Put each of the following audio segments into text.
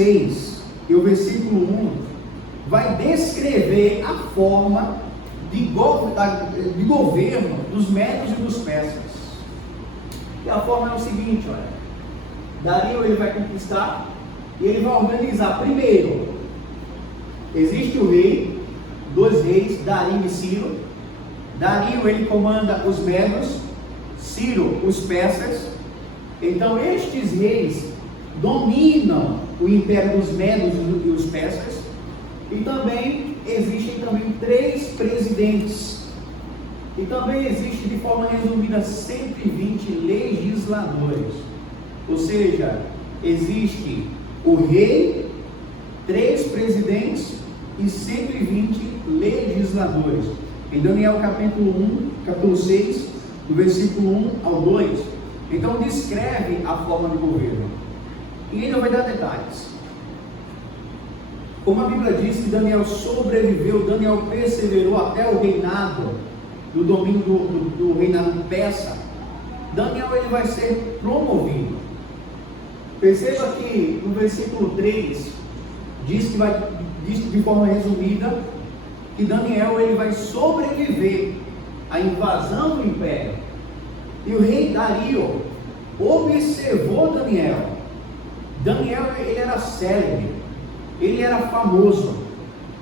6 e o versículo 1 vai descrever a forma de governo dos medos e dos persas. E a forma é o seguinte, olha, Dario ele vai conquistar e ele vai organizar. Primeiro, existe o rei, dois reis, Dario e Ciro. Dario ele comanda os medos, Ciro os persas. Então estes reis dominam o império dos medos e os persas. E também existem também 3 presidentes. E também existe, de forma resumida, 120 legisladores. Ou seja, existe o rei, 3 presidentes e 120 legisladores. Em Daniel capítulo 6, do versículo 1 ao 2. Então descreve a forma de governo. E ainda vai dar detalhes. Como a Bíblia diz que Daniel sobreviveu, Daniel perseverou até o reinado do domínio do reinado persa, Daniel ele vai ser promovido. Perceba que no versículo 3 diz de forma resumida que Daniel ele vai sobreviver à invasão do império. E o rei Dario observou Daniel. Daniel ele era célebre, ele era famoso,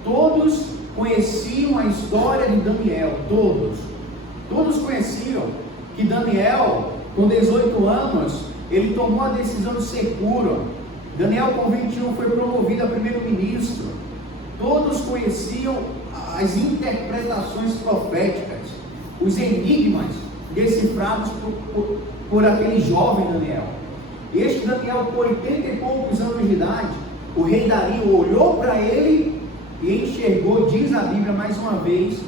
todos conheciam a história de Daniel, todos conheciam que Daniel, com 18 anos, ele tomou a decisão de ser puro. Daniel com 21 foi promovido a primeiro-ministro. Todos conheciam as interpretações proféticas, os enigmas decifrados por aquele jovem Daniel. Este Daniel, com 80 e poucos anos de idade, o rei Dario olhou para ele e enxergou, diz a Bíblia mais uma vez,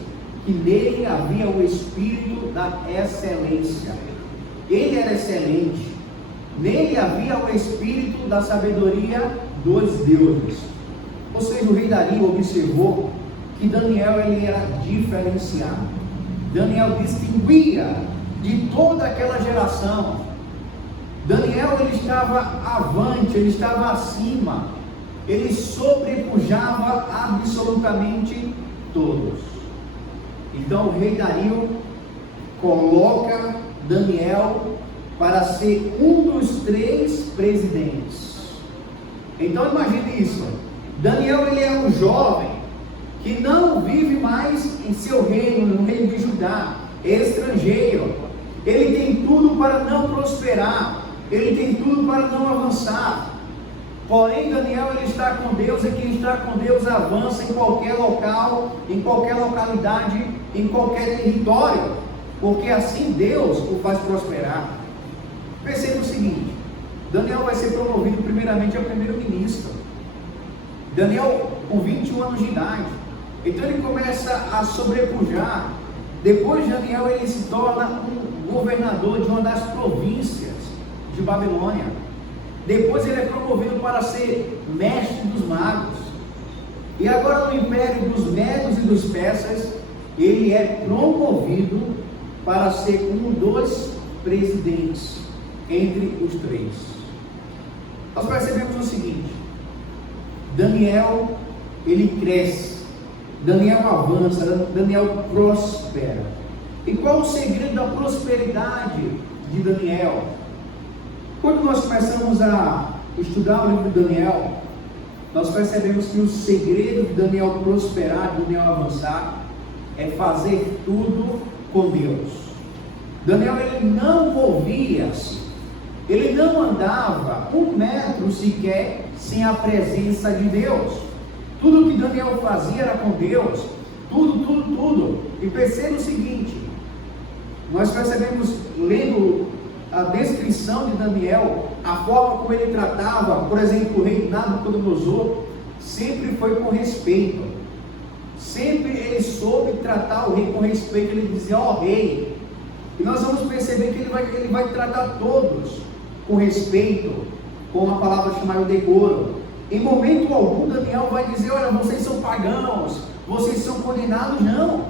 que nele havia o espírito da excelência. Ele era excelente. Nele havia o espírito da sabedoria dos deuses. Ou seja, o rei Dario observou que Daniel ele era diferenciado. Daniel distinguia de toda aquela geração. Daniel ele estava avante, ele estava acima. Ele sobrepujava absolutamente todos. Então o rei Dario coloca Daniel para ser um dos 3 presidentes. Então imagine isso. Daniel ele é um jovem que não vive mais em seu reino, no reino de Judá, é estrangeiro. Ele tem tudo para não prosperar, ele tem tudo para não avançar. Porém, Daniel ele está com Deus, e quem está com Deus avança em qualquer local, em qualquer localidade, em qualquer território, porque assim Deus o faz prosperar. Perceba o seguinte: Daniel vai ser promovido primeiramente a primeiro-ministro. Daniel com 21 anos de idade, então ele começa a sobrepujar. Depois de Daniel ele se torna um governador de uma das províncias de Babilônia. Depois ele é promovido para ser mestre dos magos. E agora no império dos medos e dos persas, ele é promovido para ser um dos presidentes entre os 3. Nós percebemos o seguinte: Daniel ele cresce, Daniel avança, Daniel prospera. E qual o segredo da prosperidade de Daniel? Quando nós começamos a estudar o livro de Daniel, nós percebemos que o segredo de Daniel prosperar, de Daniel avançar, é fazer tudo com Deus. Daniel ele não movia-se, ele não andava 1 metro sequer sem a presença de Deus. Tudo que Daniel fazia era com Deus, tudo. E perceba o seguinte: nós percebemos, lendo a descrição de Daniel, a forma como ele tratava, por exemplo, o rei Nabucodonosor, sempre foi com respeito. Sempre ele soube tratar o rei com respeito. Ele dizia: ó rei. E nós vamos perceber que ele vai tratar todos com respeito, com uma palavra chamada decoro. Em momento algum Daniel vai dizer: olha, vocês são pagãos, vocês são condenados. Não.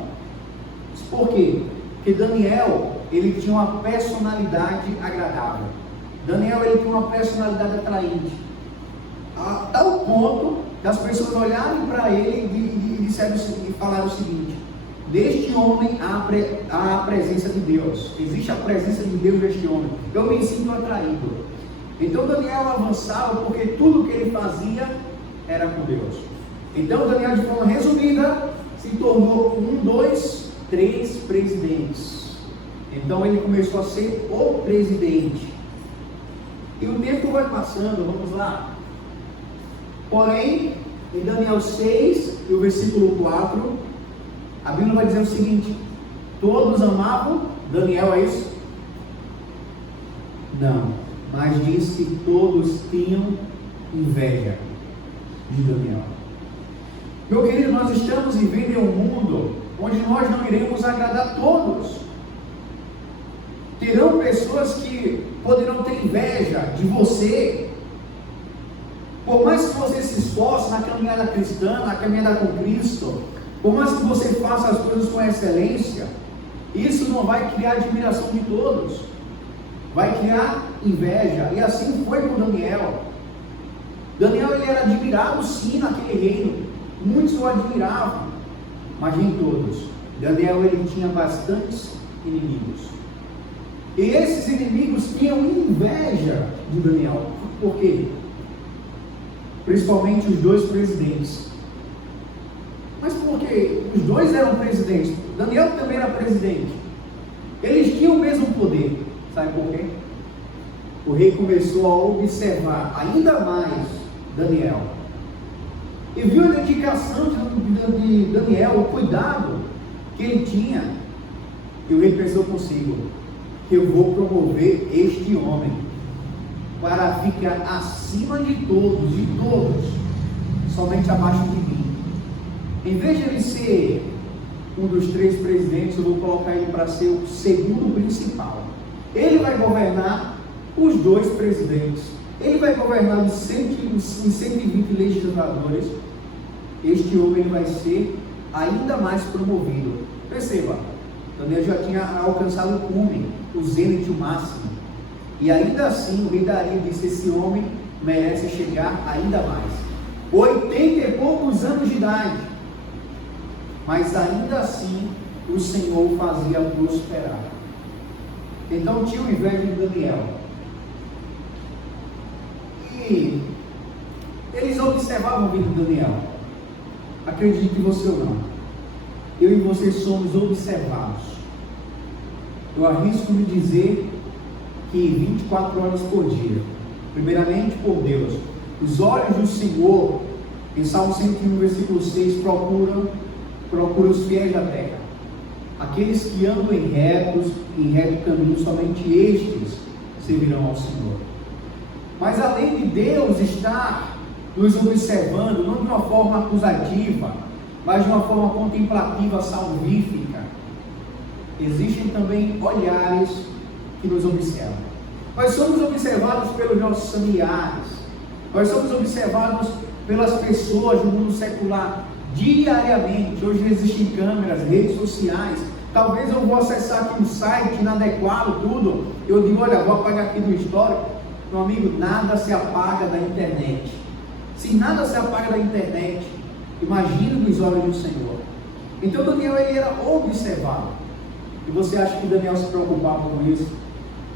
Por quê? Porque Daniel ele tinha uma personalidade agradável. Daniel ele tinha uma personalidade atraente, a tal ponto das pessoas olharem para ele e falaram o seguinte: deste homem há a presença de Deus, existe a presença de Deus neste homem, eu me sinto atraído. Então Daniel avançava porque tudo que ele fazia era com Deus. Então Daniel, de forma resumida, se tornou 1, 2, 3 presidentes. Então ele começou a ser o presidente. E o tempo vai passando, vamos lá. Porém, em Daniel 6, e o versículo 4, a Bíblia vai dizer o seguinte: todos amavam Daniel, é isso? Não, mas diz que todos tinham inveja de Daniel. Meu querido, nós estamos vivendo em um mundo onde nós não iremos agradar todos. Terão pessoas que poderão ter inveja de você. Por mais que você se esforce na caminhada cristã, na caminhada com Cristo, por mais que você faça as coisas com excelência, isso não vai criar admiração de todos, vai criar inveja. E assim foi com Daniel. Daniel, ele era admirado sim naquele reino, muitos o admiravam, mas nem todos. Daniel, ele tinha bastantes inimigos, e esses inimigos tinham inveja de Daniel. Por quê? Principalmente os 2 presidentes. Mas por quê? Os 2 eram presidentes, Daniel também era presidente, eles tinham o mesmo poder. Sabe por quê? O rei começou a observar ainda mais Daniel, e viu a dedicação de Daniel, o cuidado que ele tinha, e o rei pensou consigo: eu vou promover este homem para ficar acima de todos, somente abaixo de mim. Em vez de ele ser um dos 3 presidentes, eu vou colocar ele para ser o segundo principal. Ele vai governar os 2 presidentes, ele vai governar os 120 legisladores. Este homem, ele vai ser ainda mais promovido. Perceba, Daniel já tinha alcançado o cume, o zênite, o máximo, e ainda assim o rei Dario disse: esse homem merece chegar ainda mais. 80 e poucos anos de idade, mas ainda assim o Senhor o fazia prosperar. Então tinha inveja de Daniel, e eles observavam a vida de Daniel. Acredite você ou não, eu e você somos observados. Eu arrisco me dizer que 24 horas por dia, primeiramente por Deus. Os olhos do Senhor, em Salmo 101, versículo 6, procuram os fiéis da terra, aqueles que andam em reto caminho, somente estes servirão ao Senhor. Mas além de Deus estar nos observando, não de uma forma acusativa, mas de uma forma contemplativa, salvífica, existem também olhares que nos observam. Nós somos observados pelos nossos familiares, nós somos observados pelas pessoas do mundo secular diariamente. Hoje existem câmeras, redes sociais. Talvez eu vou acessar aqui um site inadequado, tudo, eu digo: olha, vou apagar aqui do histórico. Meu amigo, nada se apaga da internet. Se nada se apaga da internet, imagina nos olhos do Senhor. Então Daniel, ele era observado. E você acha que Daniel se preocupava com isso?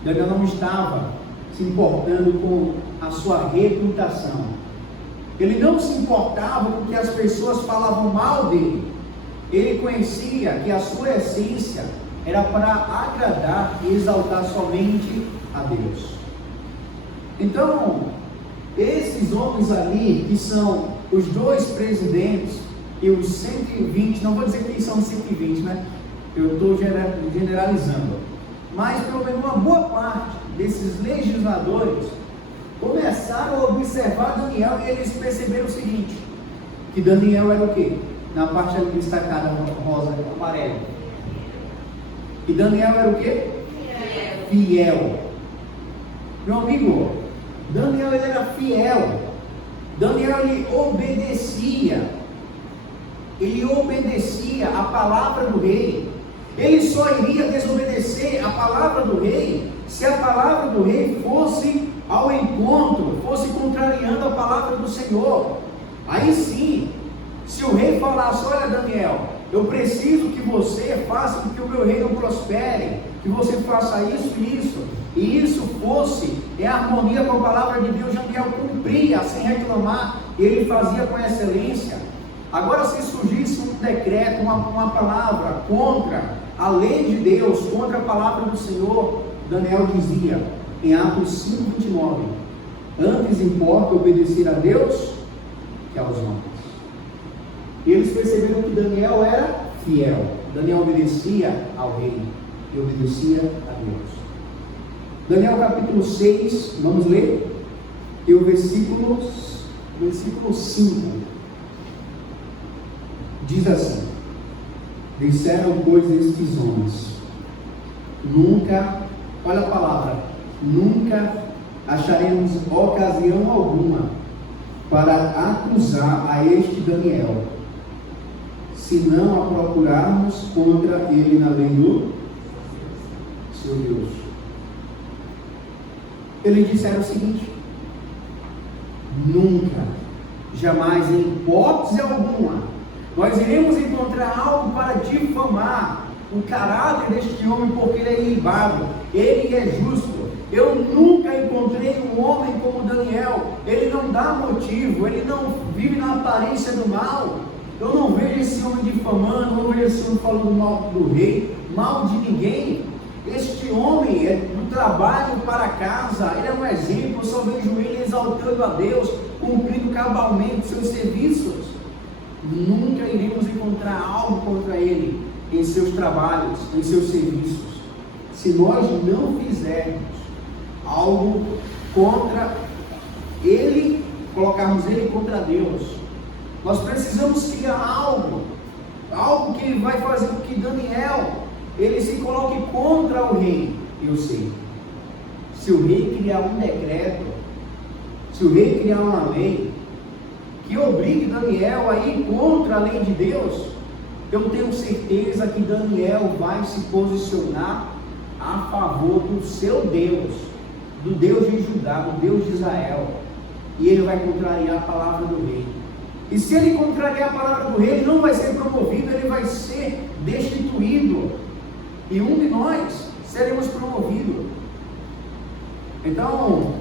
Daniel não estava se importando com a sua reputação. Ele não se importava com que as pessoas falavam mal dele. Ele conhecia que a sua essência era para agradar e exaltar somente a Deus. Então, esses homens ali, que são os 2 presidentes e os 120, não vou dizer que são 120, né? Eu estou generalizando, mas pelo menos uma boa parte desses legisladores começaram a observar Daniel, e eles perceberam o seguinte: que Daniel era o quê? Na parte ali destacada, rosa, amarelo. E Daniel era o quê? Fiel. Meu amigo, Daniel, ele era fiel. Daniel, ele obedecia a palavra do rei. Ele só iria desobedecer a palavra do rei se a palavra do rei fosse ao encontro, fosse contrariando a palavra do Senhor. Aí sim, se o rei falasse: olha, Daniel, eu preciso que você faça com que o meu reino prospere, que você faça isso e isso, e isso fosse em harmonia com a palavra de Deus, Daniel cumpria sem reclamar, e ele fazia com excelência. Agora, se surgisse um decreto, uma palavra contra a lei de Deus, contra a palavra do Senhor, Daniel dizia em Atos 5:29: antes importa obedecer a Deus que aos homens. E eles perceberam que Daniel era fiel. Daniel obedecia ao rei e obedecia a Deus. Daniel capítulo 6, vamos ler, e o versículo 5 diz assim: disseram, pois, estes homens, nunca, olha a palavra, nunca acharemos ocasião alguma para acusar a este Daniel, se não a procurarmos contra ele na lei do seu Deus. Eles disseram o seguinte: nunca, jamais, em hipótese alguma, nós iremos encontrar algo para difamar o caráter deste homem, porque ele é ilibado, ele é justo. Eu nunca encontrei um homem como Daniel. Ele não dá motivo, ele não vive na aparência do mal. Eu não vejo esse homem difamando, não vejo esse homem falando mal do rei, mal de ninguém. Este homem é do trabalho para casa, ele é um exemplo. Eu só vejo ele exaltando a Deus, cumprindo cabalmente seus serviços. Nunca iremos encontrar algo contra ele em seus trabalhos, em seus serviços, se nós não fizermos algo contra ele, colocarmos ele contra Deus. Nós precisamos criar algo que vai fazer com que Daniel, ele se coloque contra o rei. Eu sei, se o rei criar um decreto, se o rei criar uma lei que obrigue Daniel a ir contra a lei de Deus, eu tenho certeza que Daniel vai se posicionar a favor do seu Deus, do Deus de Judá, do Deus de Israel, e ele vai contrariar a palavra do rei. E se ele contrariar a palavra do rei, ele não vai ser promovido, ele vai ser destituído, e um de nós seremos promovidos. Então,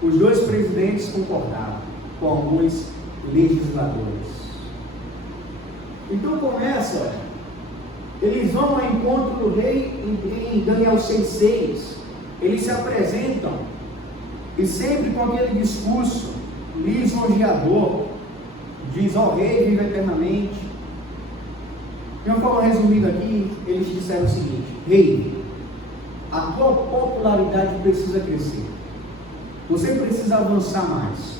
os dois presidentes concordaram com alguns legisladores. Então começa, eles vão ao encontro do rei em Daniel 6,6. Eles se apresentam e sempre com aquele discurso lisonjeador, diz: ó rei, vive eternamente. De uma forma resumida aqui, eles disseram o seguinte: rei, a tua popularidade precisa crescer, você precisa avançar mais,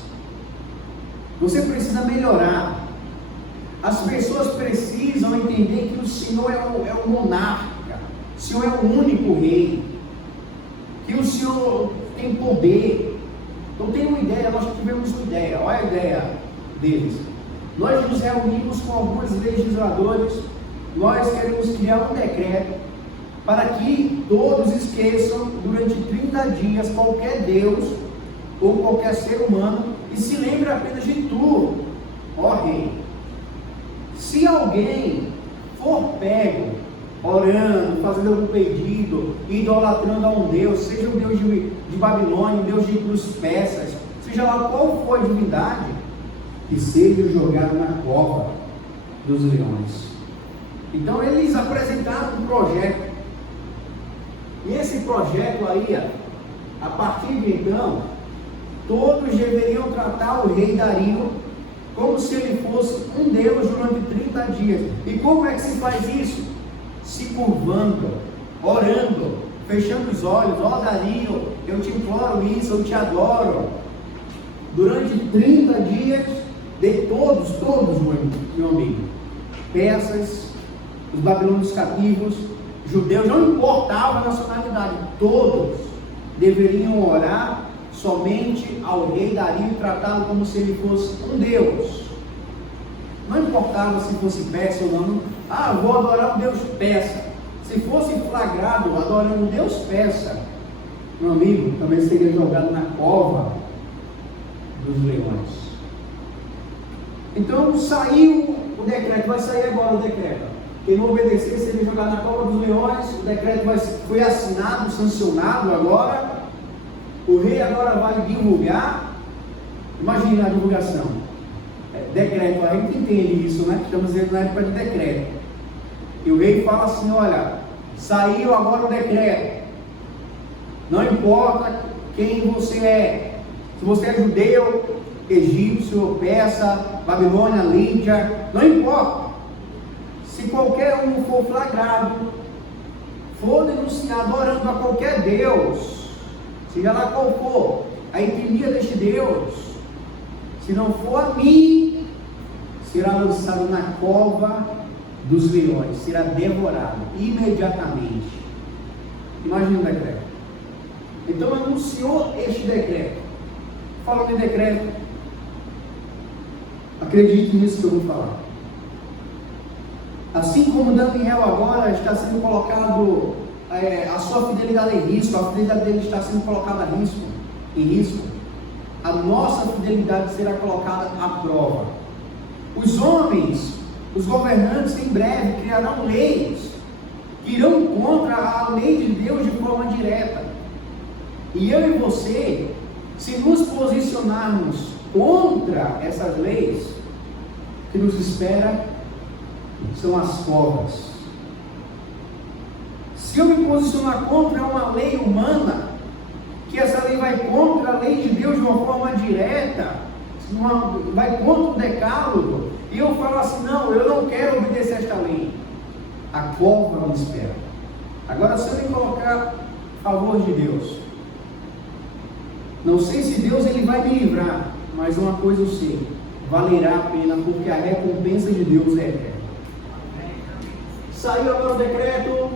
você precisa melhorar. As pessoas precisam entender que o Senhor é o monarca, o Senhor é o único rei, que o Senhor tem poder. Então tem uma ideia, nós tivemos uma ideia, olha a ideia deles. Nós nos reunimos com alguns legisladores, nós queremos criar um decreto para que todos esqueçam durante 30 dias qualquer Deus ou qualquer ser humano e se lembre apenas de tu, ó rei. Se alguém for pego orando, fazendo algum pedido, idolatrando a um Deus, seja o Deus de Babilônia, o Deus dos persas, seja lá qual for a divindade, que seja jogado na cova dos leões. Então eles apresentaram um projeto, e esse projeto aí, a partir de então, todos deveriam tratar o rei Dario como se ele fosse um Deus durante 30 dias. E como é que se faz isso? Se curvando, orando, fechando os olhos. Ó Dario, eu te imploro isso, eu te adoro. Durante 30 dias, de todos, meu amigo, persas, os babilônios cativos, judeus, não importava a nacionalidade, todos deveriam orar somente ao rei Dario e tratá-lo como se ele fosse um Deus. Não importava se fosse persa ou não. Vou adorar um Deus persa. Se fosse flagrado adorando um Deus persa, meu amigo, também seria jogado na cova dos leões. Então saiu o decreto, vai sair agora o decreto. Quem não obedecer seria jogado na cova dos leões. O decreto foi assinado, sancionado agora. O rei agora vai divulgar. Imagina a divulgação. Decreto, a gente entende isso, né? Estamos na época de decreto. E o rei fala assim: olha, saiu agora o decreto. Não importa quem você é. Se você é judeu, egípcio, persa, Babilônia, Lídia, não importa. Se qualquer um for flagrado, for denunciado orando a qualquer Deus, seja lá qual for a etnia deste Deus, se não for a mim, será lançado na cova dos leões, será devorado imediatamente. Imagina o decreto. Então anunciou este decreto. Falando em decreto, acredite nisso que eu vou falar. Assim como Daniel agora está sendo colocado, a sua fidelidade em risco, a fidelidade dele está sendo colocada em risco, a nossa fidelidade será colocada à prova. Os homens, os governantes, em breve criarão leis que irão contra a lei de Deus de forma direta. E eu e você, se nos posicionarmos contra essas leis, o que nos espera são as covas. Se eu me posicionar contra uma lei humana, que essa lei vai contra a lei de Deus de uma forma direta, vai contra o decálogo, e eu falo assim: não, eu não quero obedecer esta lei, a cova me espera. Agora, se eu me colocar a favor de Deus, não sei se Deus ele vai me livrar, mas uma coisa eu sei: valerá a pena, porque a recompensa de Deus é eterna. Saiu agora o decreto,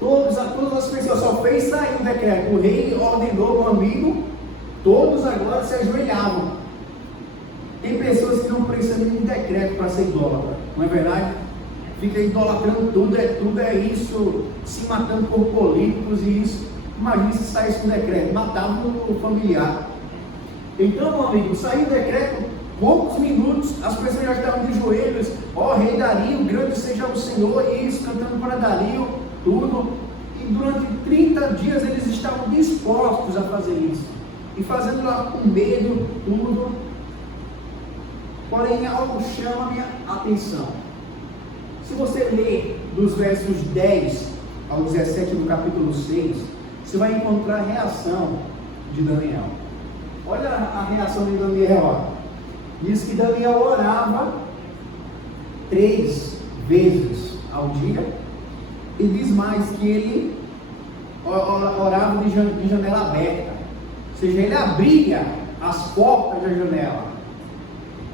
todas as pessoas, só fez sair o decreto, o rei ordenou o amigo, todos agora se ajoelhavam. Tem pessoas que não precisam de um decreto para ser idólatra, não é verdade? Fica idolatrando tudo é isso, se matando por políticos e isso. Imagina se saísse um decreto, matava o familiar. Então, meu amigo, saiu o decreto, poucos minutos, as pessoas já estavam de joelhos: ó rei Dario, grande seja o Senhor, e isso, cantando para Dario, tudo. E durante 30 dias eles estavam dispostos a fazer isso, e fazendo lá com medo, tudo. Porém, algo chama a minha atenção. Se você ler dos versos 10 ao 17 do capítulo 6, você vai encontrar a reação de Daniel. Olha a reação de Daniel. Diz que Daniel orava 3 vezes ao dia, e diz mais que ele orava de janela aberta, ou seja, ele abria as portas da janela,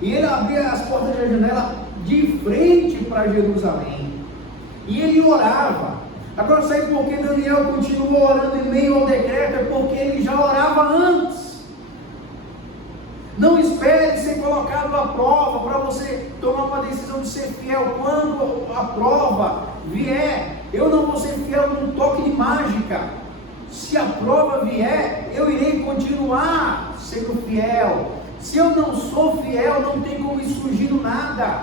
e ele abria as portas da janela de frente para Jerusalém, e ele orava. Agora, sabe por que Daniel continuou orando em meio ao decreto? É porque ele já orava antes. Não espere ser colocado à prova para você tomar uma decisão de ser fiel. Quando a prova vier, eu não vou ser fiel num toque de mágica. Se a prova vier, eu irei continuar sendo fiel. Se eu não sou fiel, não tem como me surgir nada.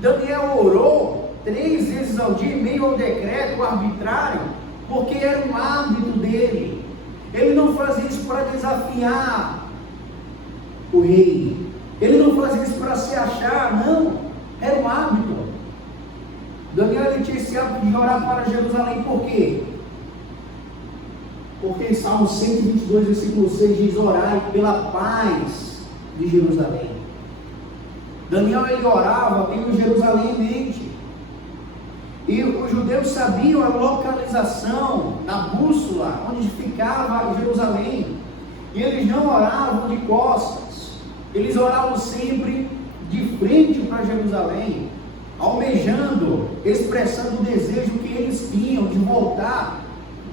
Daniel orou 3 vezes ao dia, em meio ao decreto arbitrário, porque era um hábito dele. Ele não fazia isso para desafiar o rei, ele não fazia isso para se achar, não, era um hábito. Daniel ele tinha esse hábito de orar para Jerusalém. Por quê? Porque em Salmo 122, versículo 6 diz: orai pela paz de Jerusalém. Daniel ele orava tendo Jerusalém em mente, e os judeus sabiam a localização da bússola onde ficava Jerusalém, e eles não oravam de costas, eles oravam sempre de frente para Jerusalém, almejando, expressando o desejo que eles tinham de voltar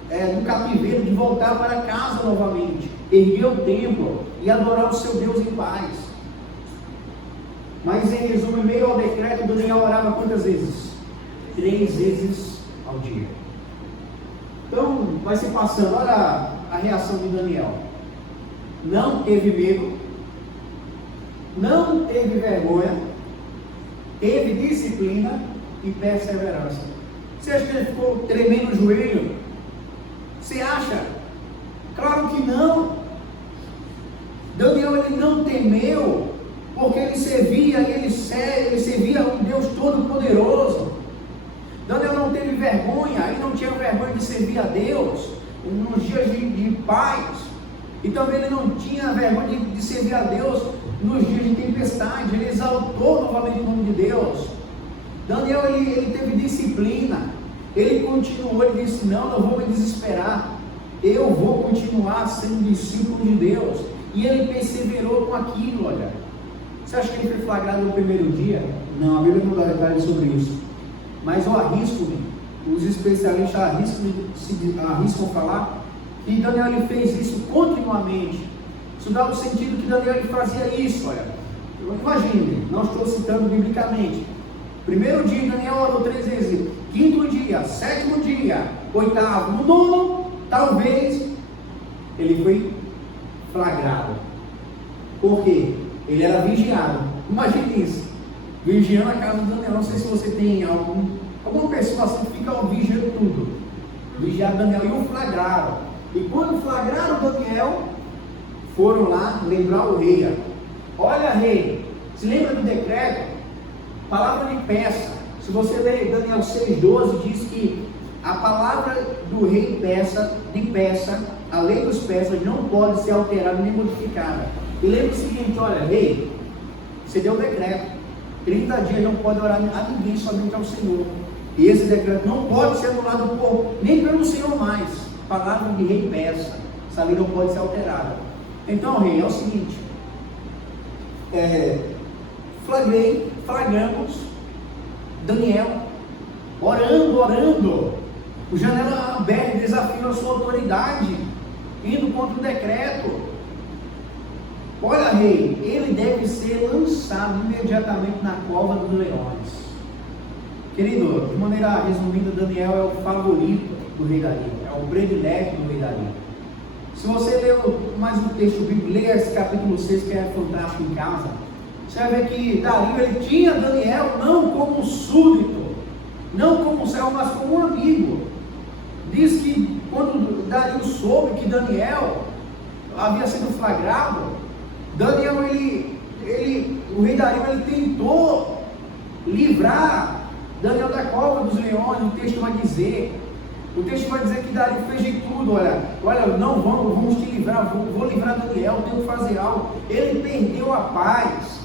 do cativeiro, de voltar para casa novamente, erguer o templo e adorar o seu Deus em paz. Mas em resumo, em meio ao decreto, Daniel orava quantas vezes? 3 vezes ao dia. Então vai se passando, olha a reação de Daniel. Não teve medo, não teve vergonha, teve disciplina e perseverança. Você acha que ele ficou tremendo o joelho? Você acha? Claro que não. Daniel, ele não temeu, porque ele servia um Deus Todo-Poderoso. Daniel não teve vergonha, ele não tinha vergonha de servir a Deus nos dias de paz, e também ele não tinha vergonha de servir a Deus nos dias de tempestade. Ele exaltou novamente o nome de Deus. Daniel, ele teve disciplina, ele continuou, ele disse: não vou me desesperar, eu vou continuar sendo discípulo de Deus. E ele perseverou com aquilo. Olha, você acha que ele foi flagrado no primeiro dia? Não, a Bíblia não dá detalhes sobre isso, mas eu arrisco-me, os especialistas arriscam falar que Daniel ele fez isso continuamente. Isso dá o sentido que Daniel ele fazia isso. Olha, imagine, não estou citando biblicamente. Primeiro dia Daniel orou 3 vezes, quinto dia, sétimo dia, oitavo, no nono, talvez ele foi flagrado. Por quê? Ele era vigiado. Imagine isso, vigiando a casa de Daniel. Não sei se você tem alguma pessoa assim que fica vigiando tudo. Vigiaram Daniel e o flagraram. E quando flagraram Daniel, foram lá lembrar o rei. Olha, rei, se lembra do decreto? Palavra de peça. Se você ler Daniel 6,12, diz que a palavra do rei de peça, a lei dos persas não pode ser alterada nem modificada. E lembra o seguinte: olha, rei, você deu o decreto, 30 dias não pode orar a ninguém, somente ao Senhor. E esse decreto não pode ser anulado nem pelo Senhor mais. Palavra de rei persa, essa lei não pode ser alterada. Então, rei, é o seguinte: flagramos Daniel orando, o janela aberta, desafiando a sua autoridade, indo contra o decreto. Olha, rei, ele deve ser lançado imediatamente na cova dos leões. Querido, de maneira resumida, Daniel é o favorito do rei Dario, é o predileto do rei Dario. Se você ler mais um texto bíblico, leia esse capítulo 6, que é fantástico em casa, você vai ver que Dario, ele tinha Daniel não como um súdito, não como um servo, mas como um amigo. Diz que quando Dario soube que Daniel havia sido flagrado, Daniel, o rei Dario, ele tentou livrar Daniel da cova dos leões. O texto vai dizer que Dario fez de tudo. Olha, não vamos te livrar, vou livrar Daniel, tenho que fazer algo. Ele perdeu a paz,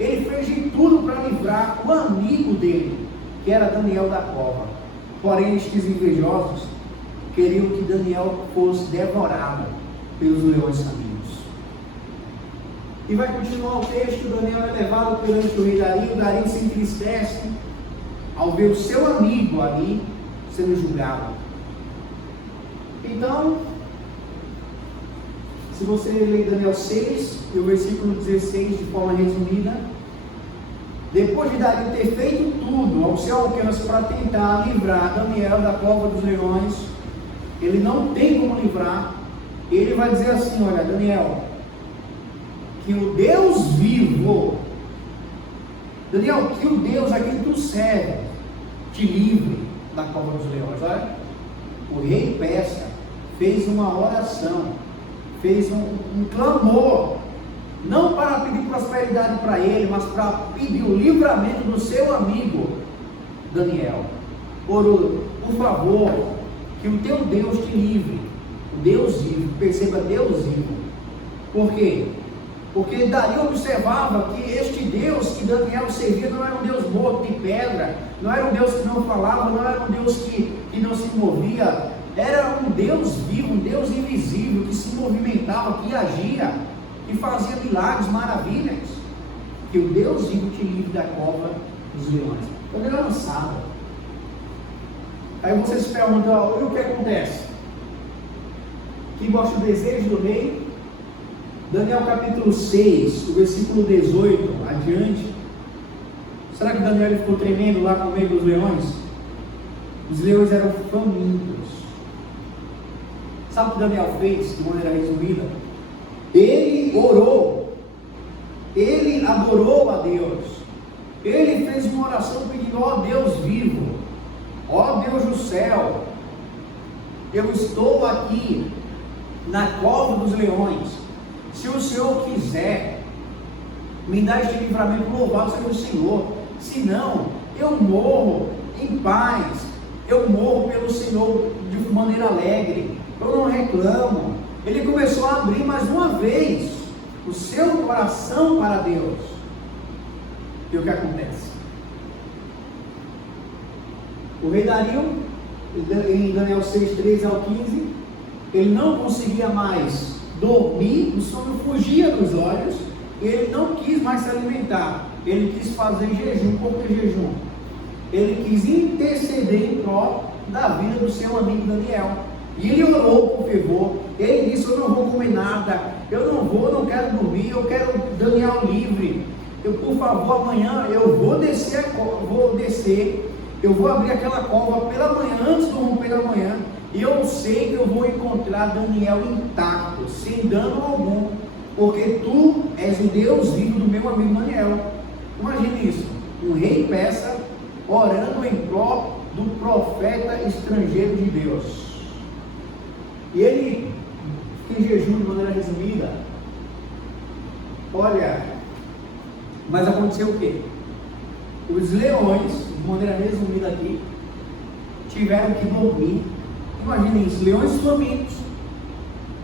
ele fez de tudo para livrar o amigo dele, que era Daniel da cova. Porém, estes invejosos queriam que Daniel fosse devorado pelos leões famintos. E vai continuar o texto. Daniel é levado perante o rei Dario. Dario se entristece ao ver o seu amigo ali sendo julgado. Então, se você ler Daniel 6 e o versículo 16 de forma resumida, depois de Dario ter feito tudo ao seu alcance para tentar livrar Daniel da cova dos leões, ele não tem como livrar. Ele vai dizer assim: olha, Daniel, que o Deus vivo, Daniel, que o Deus a quem tu serve te livre da cova dos leões. Olha, o rei persa fez uma oração, fez um clamor, não para pedir prosperidade para ele, mas para pedir o livramento do seu amigo Daniel. Por favor, que o teu Deus te livre, o Deus vivo. Perceba, Deus vivo. Por quê? Porque Dario observava que este Deus que Daniel servia não era um Deus morto de pedra, não era um Deus que não falava, não era um Deus que não se movia, era um Deus vivo, um Deus invisível, que se movimentava, que agia, que fazia milagres, maravilhas. Que o Deus vivo te livre da cova dos leões. Quando ele é lançado, aí você se pergunta: e o que acontece? Que mostra o desejo do rei. Daniel capítulo 6, o versículo 18 adiante. Será que Daniel ficou tremendo lá com o meio dos leões? Os leões eram famintos. Sabe o que Daniel fez, de maneira resumida? Ele orou ele adorou a Deus, ele fez uma oração pedindo: ó Deus vivo, ó Deus do céu, eu estou aqui na cova dos leões, se o Senhor quiser, me dá este livramento, louvado seja o Senhor, senão eu morro em paz, eu morro pelo Senhor de maneira alegre, eu não reclamo. Ele começou a abrir mais uma vez o seu coração para Deus. E o que acontece? O rei Dario, em Daniel 6, 13 ao 15, ele não conseguia mais dormir, o sono fugia dos olhos, ele não quis mais se alimentar, ele quis fazer jejum. Por que jejum? Ele quis interceder em prol da vida do seu amigo Daniel, e ele orou com fervor. Ele disse: eu não vou comer nada, eu não quero dormir, eu quero Daniel livre, por favor, amanhã eu vou descer, eu vou abrir aquela cova pela manhã, antes do romper da manhã, e eu sei que eu vou encontrar Daniel intacto, sem dano algum, porque tu és o Deus vivo do meu amigo Daniel. Imagine isso, um rei persa orando em prol do profeta estrangeiro de Deus. E ele fica em jejum de maneira resumida. Olha, mas aconteceu o quê? Os leões, de maneira resumida aqui, tiveram que dormir. Imaginem isso, leões famintos.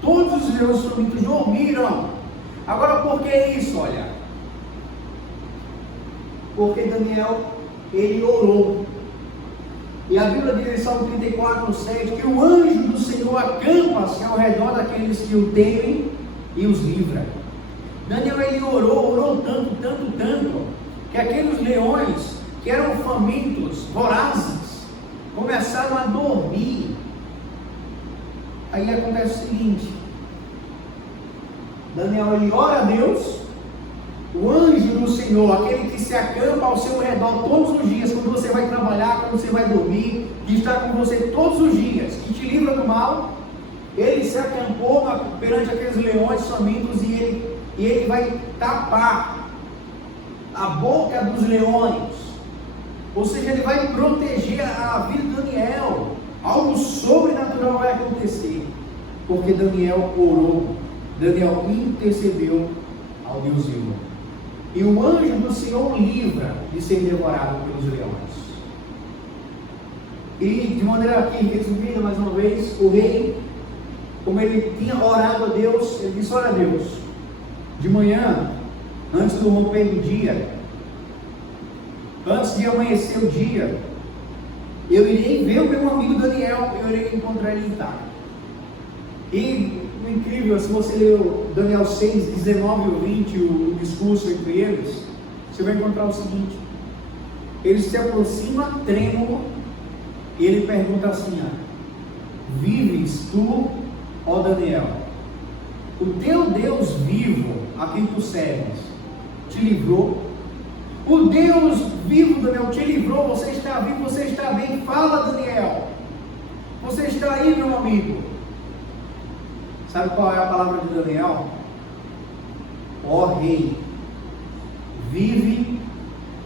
Todos os leões famintos dormiram. Agora, por que isso? Olha, porque Daniel, ele orou. E a Bíblia diz em Salmo 34, 7, que o anjo do Senhor acampa-se ao redor daqueles que o temem e os livra. Daniel, ele orou tanto, que aqueles leões que eram famintos, vorazes, começaram a dormir. Aí acontece o seguinte: Daniel, ele ora a Deus, o anjo do Senhor, aquele que se acampa ao seu redor todos os dias, quando você vai trabalhar, quando você vai dormir, que está com você todos os dias, que te livra do mal, ele se acampou perante aqueles leões famintos, e ele vai tapar a boca dos leões, ou seja, ele vai proteger a vida de Daniel. Algo sobrenatural vai acontecer, porque Daniel orou, Daniel intercedeu ao Deus vivo. E o anjo do Senhor o livra de ser devorado pelos leões. E de maneira aqui resumida, mais uma vez, o rei, como ele tinha orado a Deus, ele disse: olha Deus, de manhã, antes do romper do dia, antes de amanhecer o dia, eu irei ver o meu amigo Daniel, eu irei encontrar ele intacto. E o incrível, se você ler Daniel 6, 19 ou 20, o discurso entre eles, você vai encontrar o seguinte: ele se aproxima trêmulo, e ele pergunta assim: vives tu, ó Daniel? O teu Deus vivo, a quem tu serves, te livrou? O Deus vivo, Daniel, te livrou, você está vivo, você está bem. Fala, Daniel, você está aí, meu amigo. Sabe qual é a palavra de Daniel? Ó rei, vive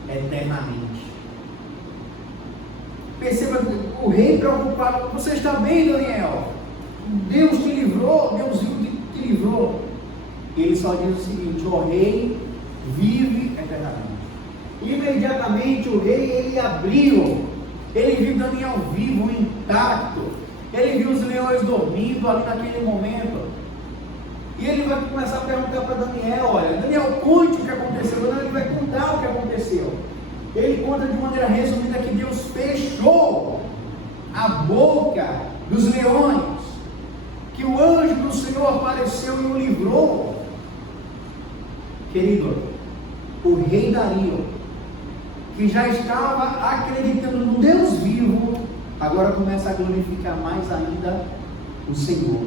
eternamente. Perceba, o rei preocupado: você está bem, Daniel? Deus te livrou, Deus vivo te livrou. Ele só diz o seguinte: ó rei, vive eternamente. Imediatamente o rei, ele abriu, ele viu Daniel vivo, intacto, ele viu os leões dormindo ali naquele momento, e ele vai começar a perguntar para Daniel: olha, Daniel, conte o que aconteceu. Daniel, ele vai contar o que aconteceu. Ele conta de maneira resumida que Deus fechou a boca dos leões, que o anjo do Senhor apareceu e o livrou. Querido, o rei Dario, que já estava acreditando no Deus vivo, agora começa a glorificar mais ainda o Senhor.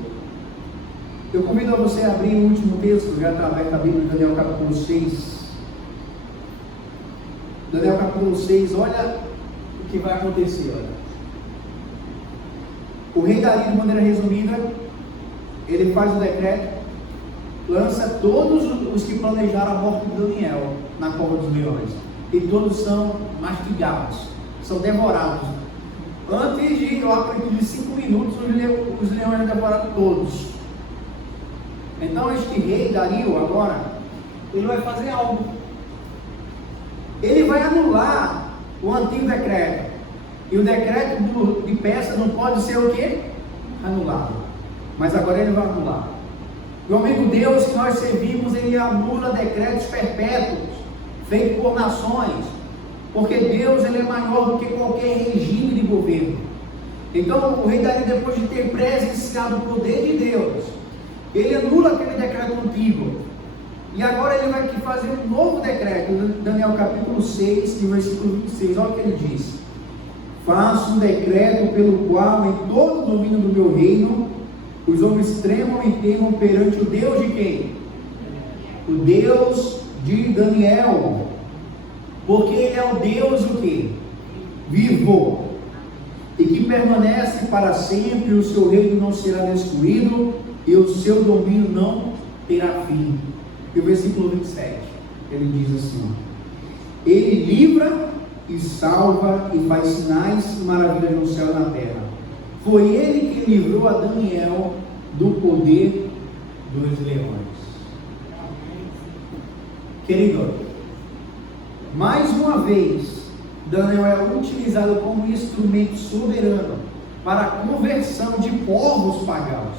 Eu convido a você a abrir o último texto, já está aberto a Bíblia, Daniel capítulo 6. Daniel capítulo 6, olha o que vai acontecer. Olha. O rei Dario, de maneira resumida, ele faz o decreto lança todos os que planejaram a morte de Daniel na cova dos leões. E todos são mastigados, são devorados. Antes de, eu acredito, de 5 minutos, os leões devoraram todos. Então este rei Dario agora, ele vai fazer algo. Ele vai anular o antigo decreto. E o decreto de Peça não pode ser o quê? Anulado. Mas agora ele vai anular. Meu amigo, Deus que nós servimos, ele anula decretos perpétuos, feitos por nações. Porque Deus, ele é maior do que qualquer regime de governo. Então o rei Dario, depois de ter presenciado o poder de Deus, ele anula aquele decreto antigo. E agora ele vai fazer um novo decreto. Daniel capítulo 6, versículo 26, olha o que ele diz: faço um decreto pelo qual, em todo o domínio do meu reino, os homens tremam e temam perante o Deus de quem? O Deus de Daniel. Porque ele é o Deus o quê? Vivo. E que permanece para sempre, o seu reino não será destruído, e o seu domínio não terá fim. E o versículo 27, ele diz assim: ele livra e salva e faz sinais e maravilhas no céu e na terra. Foi ele que livrou a Daniel do poder dos leões. Querido, mais uma vez, Daniel é utilizado como instrumento soberano para a conversão de povos pagãos.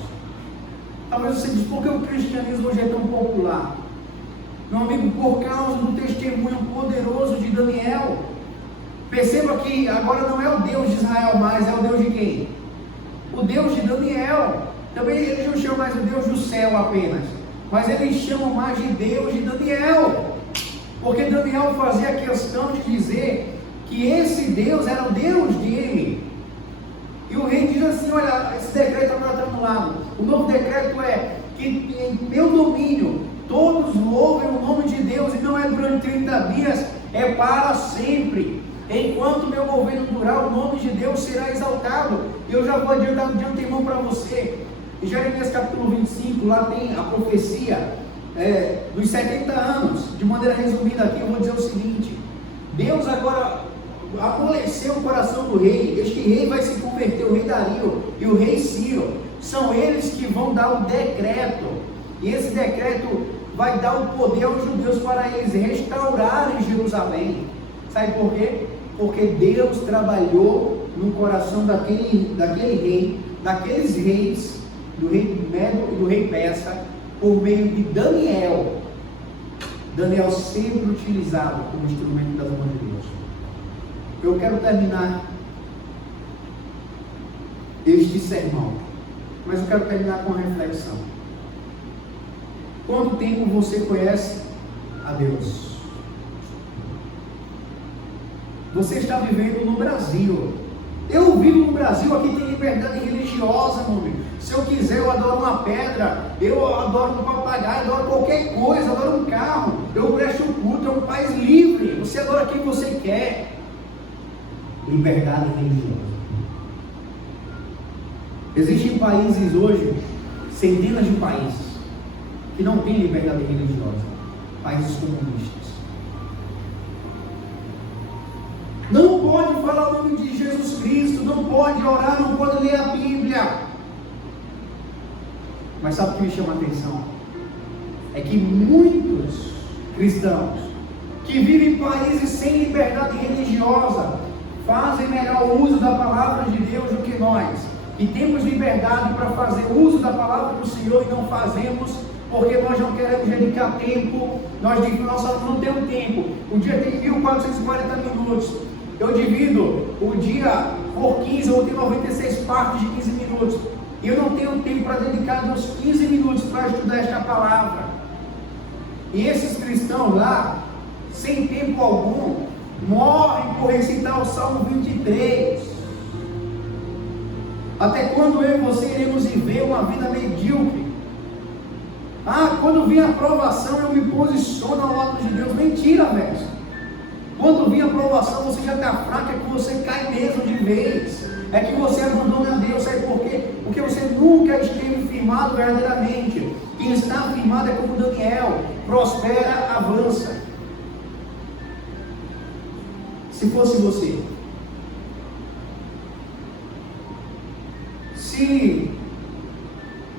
Talvez você diz, por que o cristianismo hoje é tão popular? Meu amigo, por causa do testemunho poderoso de Daniel. Perceba que agora não é o Deus de Israel mais, é o Deus de quem? O Deus de Daniel. Também eles não chamam mais o Deus do céu apenas, mas eles chamam mais de Deus de Daniel. Porque Daniel fazia questão de dizer que esse Deus era o Deus dele. E o rei diz assim: olha, esse decreto agora está anulado. O novo decreto é que em meu domínio todos louvem o nome de Deus, e não é durante 30 dias, é para sempre. Enquanto meu governo durar, o nome de Deus será exaltado. E eu já vou adiantar de antemão para você. Em Jeremias capítulo 25, lá tem a profecia dos 70 anos. De maneira resumida aqui, eu vou dizer o seguinte: Deus agora amoleceu o coração do rei. Este rei vai se converter, o rei Dario e o rei Ciro. São eles que vão dar o decreto. E esse decreto vai dar o poder aos judeus para eles restaurarem Jerusalém. Sabe por quê? Porque Deus trabalhou no coração daquele rei, daqueles reis, do rei Medo e do rei Persa, por meio de Daniel. Daniel sempre utilizado como instrumento das mãos de Deus. Eu quero terminar este sermão, mas eu quero terminar com uma reflexão. Quanto tempo você conhece a Deus? Você está vivendo no Brasil. Eu vivo no Brasil, aqui tem liberdade religiosa, meu amigo. Se eu quiser, eu adoro uma pedra, eu adoro um papagaio, eu adoro qualquer coisa, eu adoro um carro, eu presto culto, é um país livre. Você adora quem você quer. Liberdade religiosa. Existem países hoje, centenas de países, que não têm liberdade religiosa. Países comunistas. Não pode falar o nome de Jesus Cristo, não pode orar, não pode ler a Bíblia. Mas sabe o que me chama a atenção? É que muitos cristãos que vivem em países sem liberdade religiosa fazem melhor uso da palavra de Deus do que nós. E temos liberdade para fazer uso da palavra do Senhor e não fazemos, porque nós não queremos dedicar tempo. Nós não temos tempo. O dia tem 1440 minutos. Eu divido o dia por 15, ou tenho 96 partes de 15 minutos. E eu não tenho tempo para dedicar uns 15 minutos para estudar esta palavra. E esses cristãos lá, sem tempo algum, morrem por recitar o Salmo 23. Até quando eu e você iremos viver uma vida medíocre? Quando vir a aprovação, eu me posiciono ao lado de Deus. Mentira, velho. Quando vir a aprovação, você já está fraco, é que você cai mesmo de vez. É que você abandona Deus. Sabe por quê? Porque você nunca esteve firmado verdadeiramente. E Quem está afirmado é como Daniel: prospera, avança. Se fosse você, se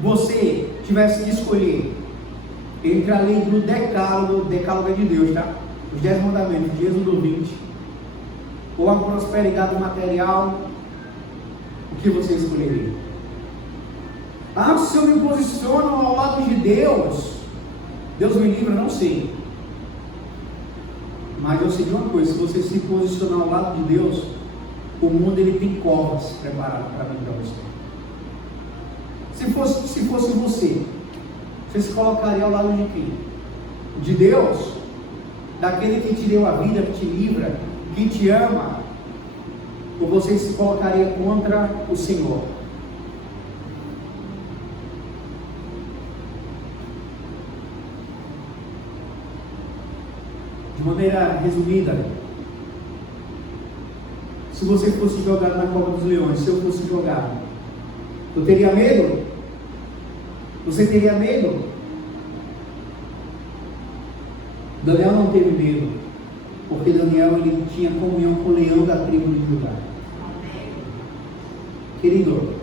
você tivesse que escolher entre a lei do decálogo é de Deus, tá? Os 10 mandamentos de Êxodo 20, ou a prosperidade material, o que você escolheria? Ah, se eu me posiciono ao lado de Deus, Deus me livra, não sei. Mas eu sei de uma coisa: se você se posicionar ao lado de Deus, o mundo ele tem covas preparadas para mim, para você. Se fosse você se colocaria ao lado de quem? De Deus? Daquele que te deu a vida, que te livra, que te ama? Ou você se colocaria contra o Senhor? De maneira resumida, se você fosse jogado na cova dos leões, se eu fosse jogado, eu teria medo? Você teria medo? Daniel não teve medo, porque Daniel ele tinha comunhão com o leão da tribo de Judá. Querido,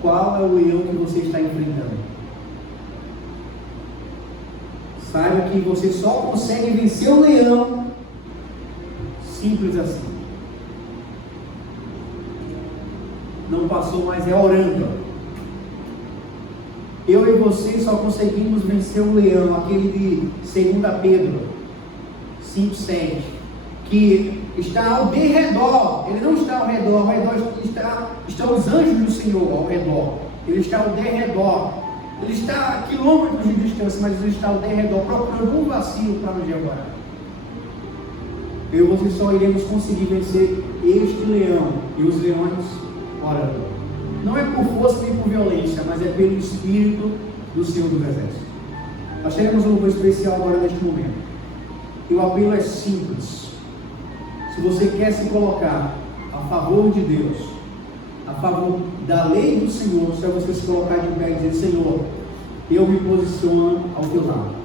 qual é o leão que você está enfrentando? Saiba que você só consegue vencer o leão simples assim. Não passou, mas é orando. Eu e você só conseguimos vencer o leão, aquele de 2 Pedro 5,7, que está ao derredor. Ele não está ao redor estão os anjos do Senhor ao redor. Ele está ao derredor. Ele está a quilômetros de distância, mas ele está ao derredor, procurando um vacilo para nos devorar. Eu e você só iremos conseguir vencer este leão e os leões orando. Não é por força nem por violência, mas é pelo Espírito do Senhor dos Exércitos. Nós teremos um louvor especial agora neste momento. E o apelo é simples. Se você quer se colocar a favor de Deus, a favor da lei do Senhor, se é você se colocar de pé e dizer: Senhor, eu me posiciono ao teu lado.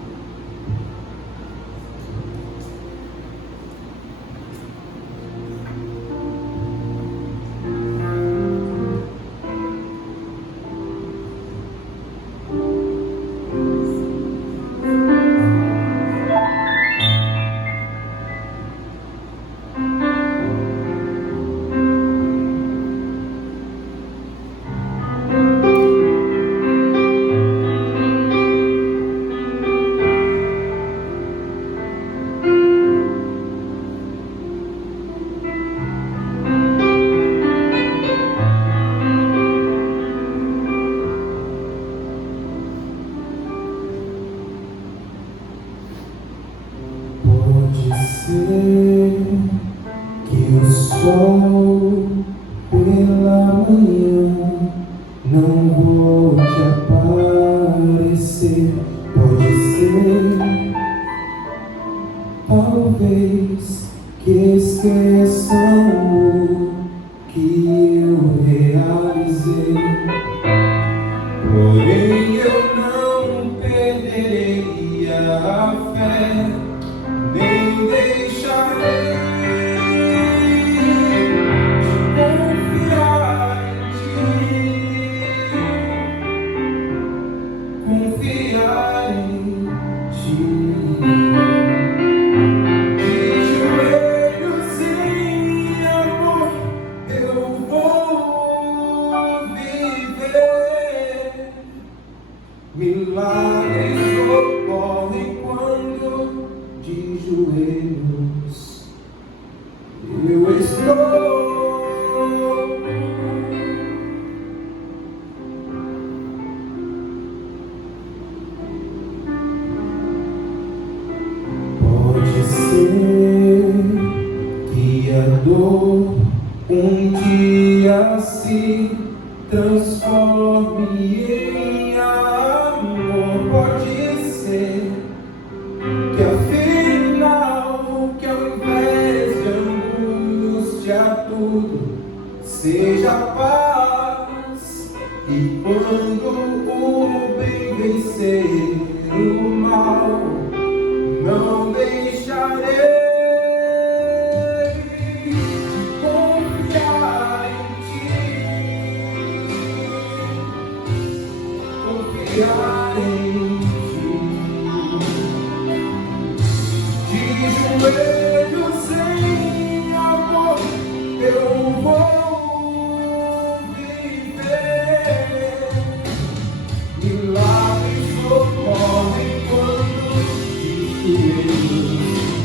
Seja paz, e quando o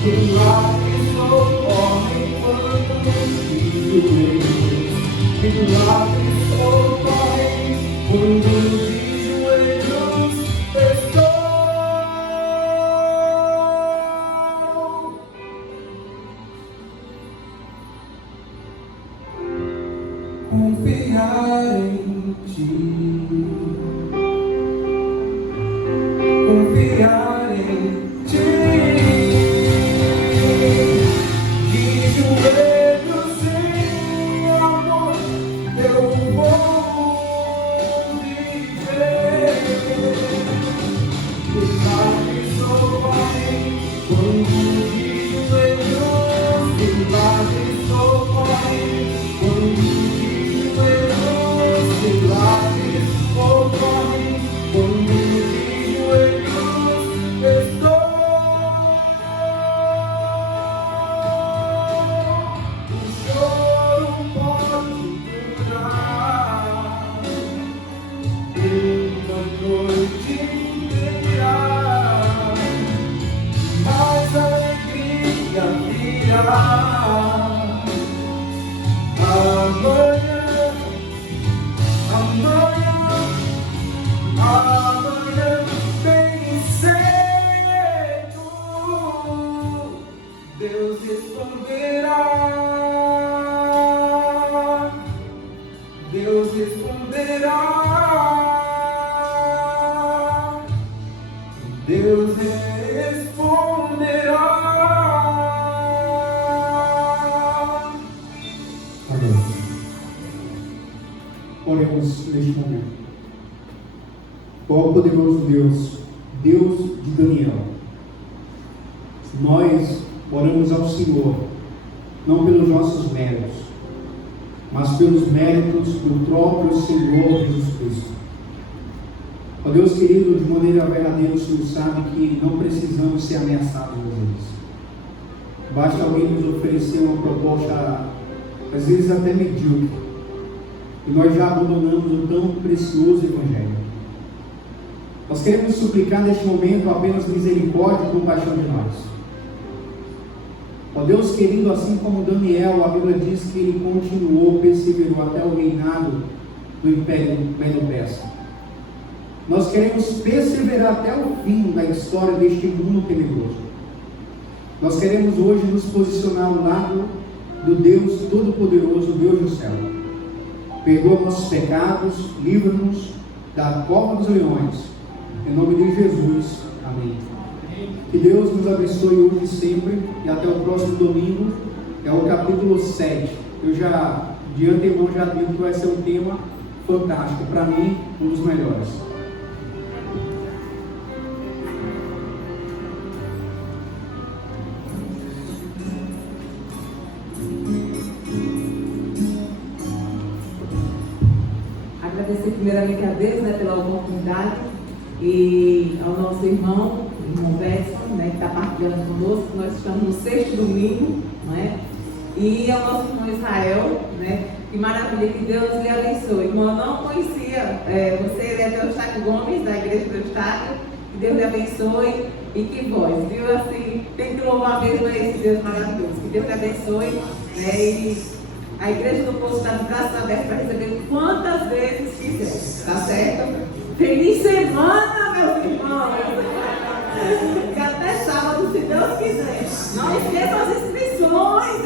Milagres ocorrem quando te joelhos. Milagres ocorrem quando de joelhos estou. Confiar em ti. Confiar em ti. De joelhos em amor, eu vou viver. Milagres ocorrem quando de joelhos. Milagres ocorrem quando de joelhos. Milagres ocorrem quando de joelhos estou. O choro pode durar uma noite inteira, mas a alegria virá. Amanhã, amanhã, amanhã bem cedo, Deus responderá. Deus responderá. Deus responderá. Amém. Oremos neste momento. Ó poderoso Deus, Deus de Daniel, nós oramos ao Senhor, não pelos nossos méritos, mas pelos méritos do próprio Senhor Jesus Cristo. Ó Deus querido, de maneira verdadeira, o Senhor sabe que não precisamos ser ameaçados às vezes. Basta alguém nos oferecer uma proposta, às vezes até medíocre, e nós já abandonamos o tão precioso Evangelho. Nós queremos suplicar neste momento apenas misericórdia e compaixão de nós. Ó Deus querido, assim como Daniel, a Bíblia diz que ele continuou, perseverou até o reinado do Império Medo-Persa. Nós queremos perseverar até o fim da história deste mundo tenebroso. Nós queremos hoje nos posicionar ao lado do Deus Todo-Poderoso, Deus do céu. Perdoa nossos pecados, livra-nos da cova dos leões. Em nome de Jesus, amém. Que Deus nos abençoe hoje e sempre, e até o próximo domingo, é o capítulo 7. Eu já, de antemão, já digo que vai ser um tema fantástico, para mim, um dos melhores. Agradecer primeiramente a Deus, né, pela oportunidade, e ao nosso irmão Betson, né, que está partilhando conosco. Nós estamos no 6º domingo, né, e ao nosso irmão Israel, né, que maravilha, que Deus lhe abençoe. Irmão, eu não conhecia você, ele é do Eustáquio Gomes, da igreja do Eustáquio, que Deus lhe abençoe, e que voz, viu, assim, tem que louvar mesmo esse Deus maravilhoso, que Deus lhe abençoe, né, e a igreja do Poço está de braços abertos para receber quantas vezes quiser, tá certo? Feliz semana, meus irmãos! E até sábado, se Deus quiser. Não esqueçam as inscrições,